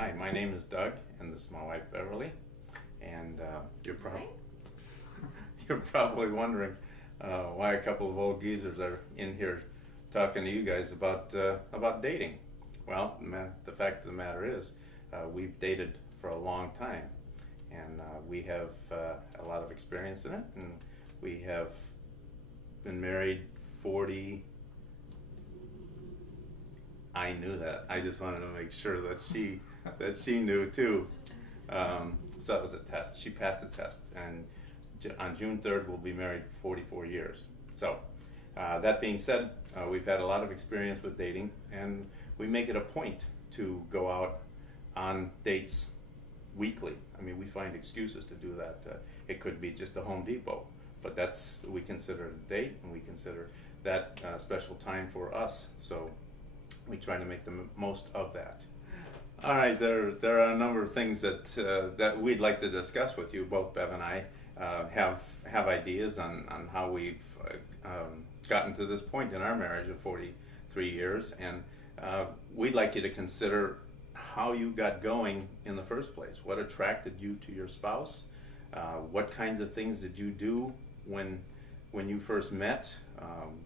Hi, my name is Doug, and this is my wife Beverly. And you're probably wondering why a couple of old geezers are in here talking to you guys about dating. Well, the fact of the matter is, we've dated for a long time, and we have a lot of experience in it, and we have been married 40. I knew that. I just wanted to make sure that she knew too. So that was a test. She passed the test, and on June 3rd we'll be married 44 years. So that being said, we've had a lot of experience with dating, and we make it a point to go out on dates weekly. I mean, we find excuses to do that. It could be just a Home Depot, but we consider it a date, and we consider that special time for us. So we try to make the most of that. All right, there are a number of things that we'd like to discuss with you. Both Bev and I have ideas on how we've gotten to this point in our marriage of 43 years, and we'd like you to consider how you got going in the first place. What attracted you to your spouse? What kinds of things did you do when you first met?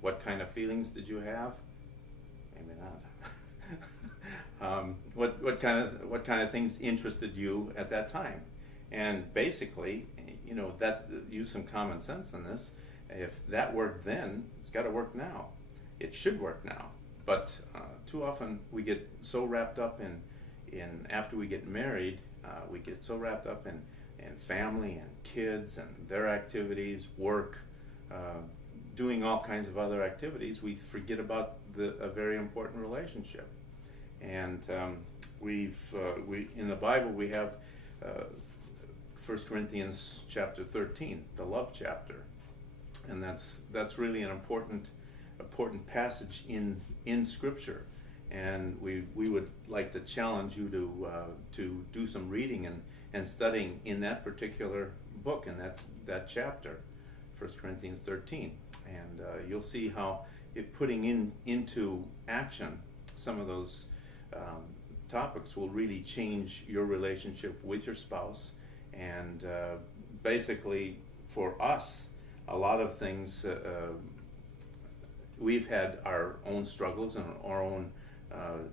What kind of feelings did you have? Maybe not. What kind of things interested you at that time? And basically, that use some common sense in this. If that worked then, it's got to work now. It should work now. But too often we get so wrapped up in after we get married, we get so wrapped up in family and kids and their activities, work, doing all kinds of other activities, we forget about a very important relationship. And we in the Bible we have 1 Corinthians chapter 13, the love chapter, and that's really an important passage in Scripture. And we would like to challenge you to do some reading and studying in that particular book, in that chapter, 1 Corinthians 13, and you'll see how putting into action some of those topics will really change your relationship with your spouse. And basically, for us, a lot of things, we've had our own struggles and our own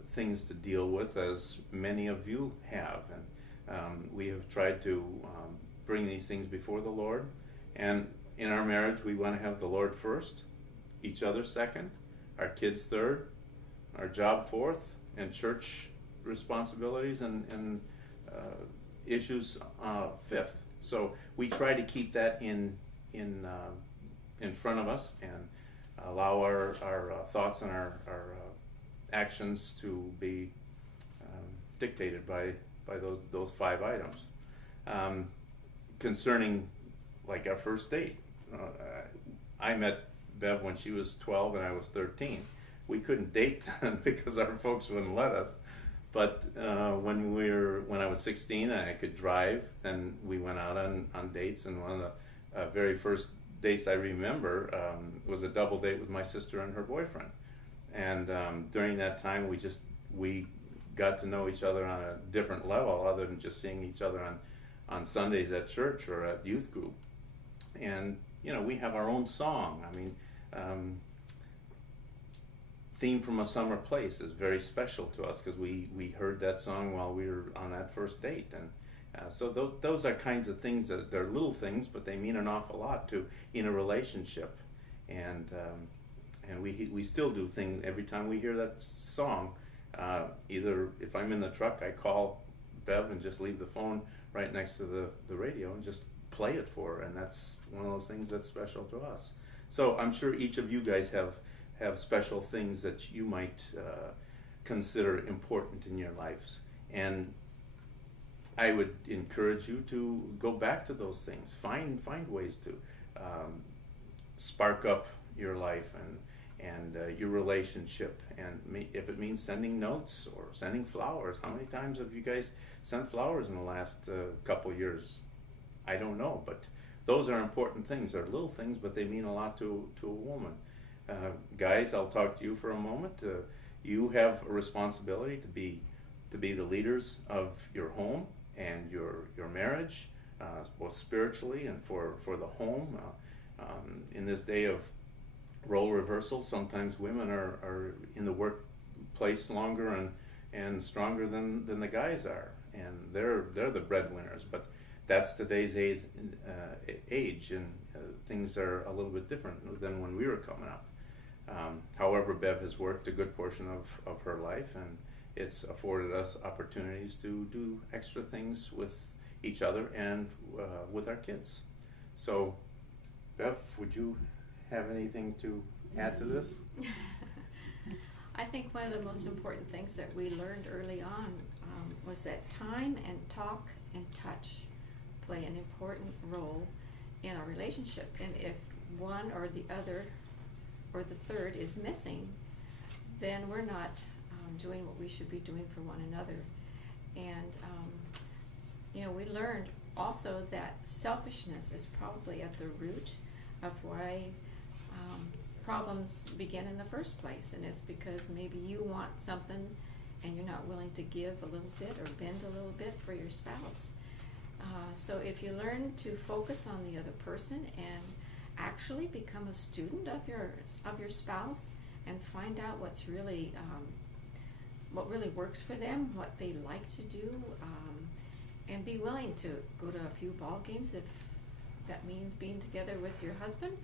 things to deal with, as many of you have. And we have tried to bring these things before the Lord. And in our marriage, we want to have the Lord first, each other second, our kids third, our job fourth, and church responsibilities and issues fifth. So we try to keep that in front of us, and allow our thoughts and our actions to be dictated by those 5 items. Concerning like our first date, I met Bev when she was 12 and I was 13. We couldn't date then because our folks wouldn't let us. But when I was 16 and I could drive, then we went out on dates. And one of the very first dates I remember was a double date with my sister and her boyfriend. And during that time, we got to know each other on a different level, other than just seeing each other on Sundays at church or at youth group. And we have our own song. I mean, Theme from a Summer Place is very special to us because we heard that song while we were on that first date. And so those are kinds of things they're little things, but they mean an awful lot in a relationship. And we still do things every time we hear that song. Either if I'm in the truck, I call Bev and just leave the phone right next to the radio and just play it for her, and that's one of those things that's special to us. So I'm sure each of you guys have special things that you might consider important in your lives, and I would encourage you to go back to those things. Find ways to spark up your life and your relationship. And if it means sending notes or sending flowers, how many times have you guys sent flowers in the last couple years? I don't know, but those are important things. They're little things, but they mean a lot to a woman. Guys, I'll talk to you for a moment. You have a responsibility to be to be the leaders of your home and your marriage, both spiritually and for the home. In this day of role reversal, sometimes women are in the workplace longer and stronger than the guys are, and they're the breadwinners. But that's today's age, and things are a little bit different than when we were coming up. However, Bev has worked a good portion of her life, and it's afforded us opportunities to do extra things with each other and with our kids. So, Bev, would you have anything to add to this? I think one of the most important things that we learned early on was that time and talk and touch play an important role in our relationship. And if one or the other or the third is missing, then we're not doing what we should be doing for one another. And we learned also that selfishness is probably at the root of why problems begin in the first place, and it's because maybe you want something and you're not willing to give a little bit or bend a little bit for your spouse. So if you learn to focus on the other person and actually become a student of your spouse and find out what really works for them, what they like to do, and be willing to go to a few ball games if that means being together with your husband,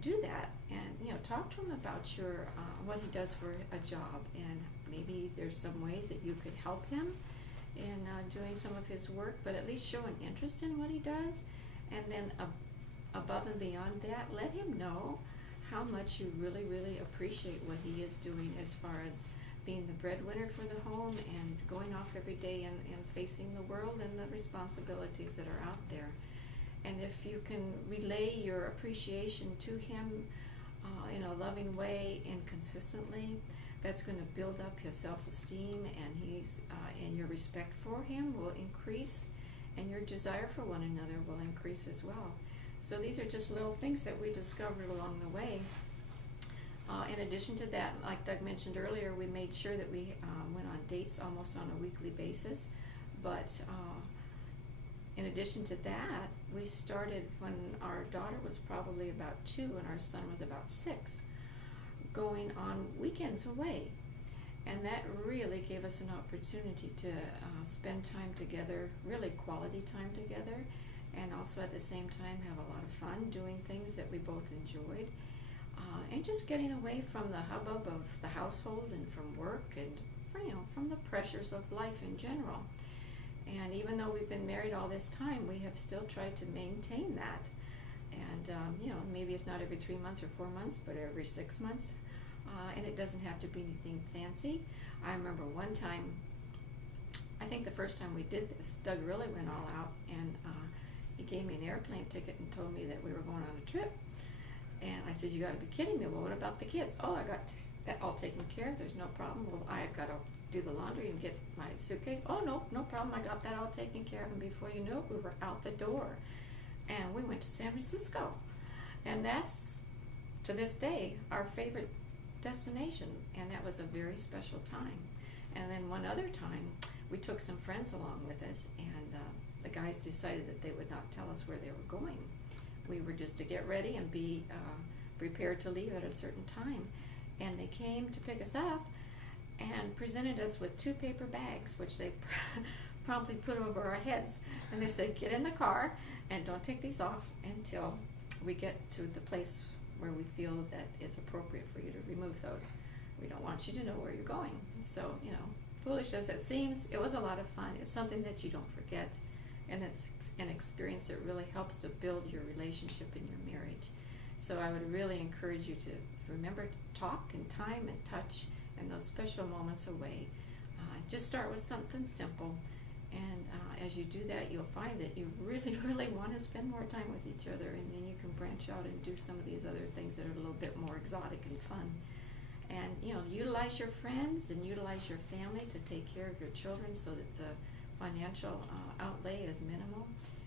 do that. And talk to him about what he does for a job, and maybe there's some ways that you could help him in doing some of his work, but at least show an interest in what he does. And then above and beyond that, let him know how much you really, really appreciate what he is doing as far as being the breadwinner for the home and going off every day and facing the world and the responsibilities that are out there. And if you can relay your appreciation to him in a loving way and consistently, that's going to build up his self-esteem, and your respect for him will increase, and your desire for one another will increase as well. So these are just little things that we discovered along the way. In addition to that, like Doug mentioned earlier, we made sure that we went on dates almost on a weekly basis. But in addition to that, we started when our daughter was probably about 2 and our son was about 6, going on weekends away. And that really gave us an opportunity to spend time together, really quality time together, and also at the same time have a lot of fun doing things that we both enjoyed. And just getting away from the hubbub of the household and from work and from the pressures of life in general. And even though we've been married all this time, we have still tried to maintain that. And maybe it's not every 3 months or 4 months, but every 6 months. And it doesn't have to be anything fancy. I remember one time, I think the first time we did this, Doug really went all out, and he gave me an airplane ticket and told me that we were going on a trip. And I said, "You got to be kidding me. Well, what about the kids?" "Oh, I got that all taken care of. There's no problem." "Well, I got to do the laundry and get my suitcase." "Oh, no problem. I got that all taken care of." And before you know it, we were out the door. And we went to San Francisco. And that's, to this day, our favorite destination. And that was a very special time. And then one other time, we took some friends along with us, and the guys decided that they would not tell us where they were going. We were just to get ready and be prepared to leave at a certain time. And they came to pick us up and presented us with 2 paper bags, which they promptly put over our heads. And they said, "Get in the car and don't take these off until we get to the place where we feel that it's appropriate for you to remove those. We don't want you to know where you're going." So, foolish as it seems, it was a lot of fun. It's something that you don't forget. And it's an experience that really helps to build your relationship in your marriage. So I would really encourage you to remember to talk and time and touch and those special moments away. Just start with something simple. And as you do that, you'll find that you really, really want to spend more time with each other. And then you can branch out and do some of these other things that are a little bit more exotic and fun. And, utilize your friends and utilize your family to take care of your children so that the financial outlay is minimal,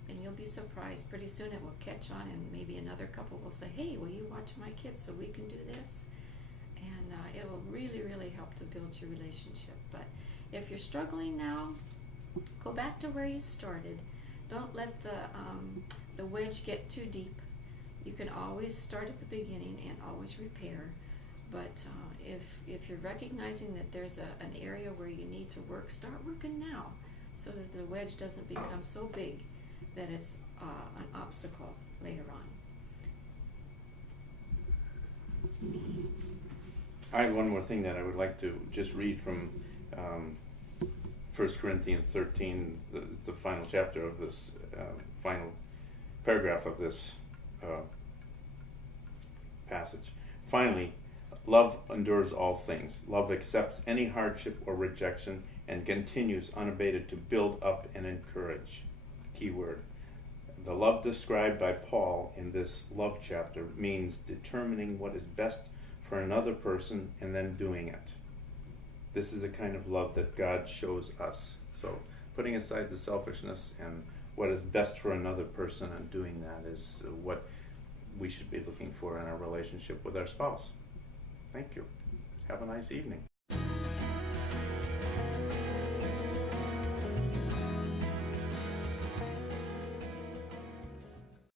and you'll be surprised. Pretty soon it will catch on, and maybe another couple will say, "Hey, will you watch my kids so we can do this?" And it will really, really help to build your relationship. But If you're struggling now, go back to where you started. Don't let the wedge get too deep. You can always start at the beginning and always repair. But if you're recognizing that there's an area where you need to work, start working now, so that the wedge doesn't become so big that it's an obstacle later on. I have one more thing that I would like to just read from 1 Corinthians 13, the final chapter of this, final paragraph of this passage. Finally, love endures all things. Love accepts any hardship or rejection and continues unabated to build up and encourage. Key word. The love described by Paul in this love chapter means determining what is best for another person and then doing it. This is the kind of love that God shows us. So putting aside the selfishness and what is best for another person and doing that is what we should be looking for in our relationship with our spouse. Thank you. Have a nice evening.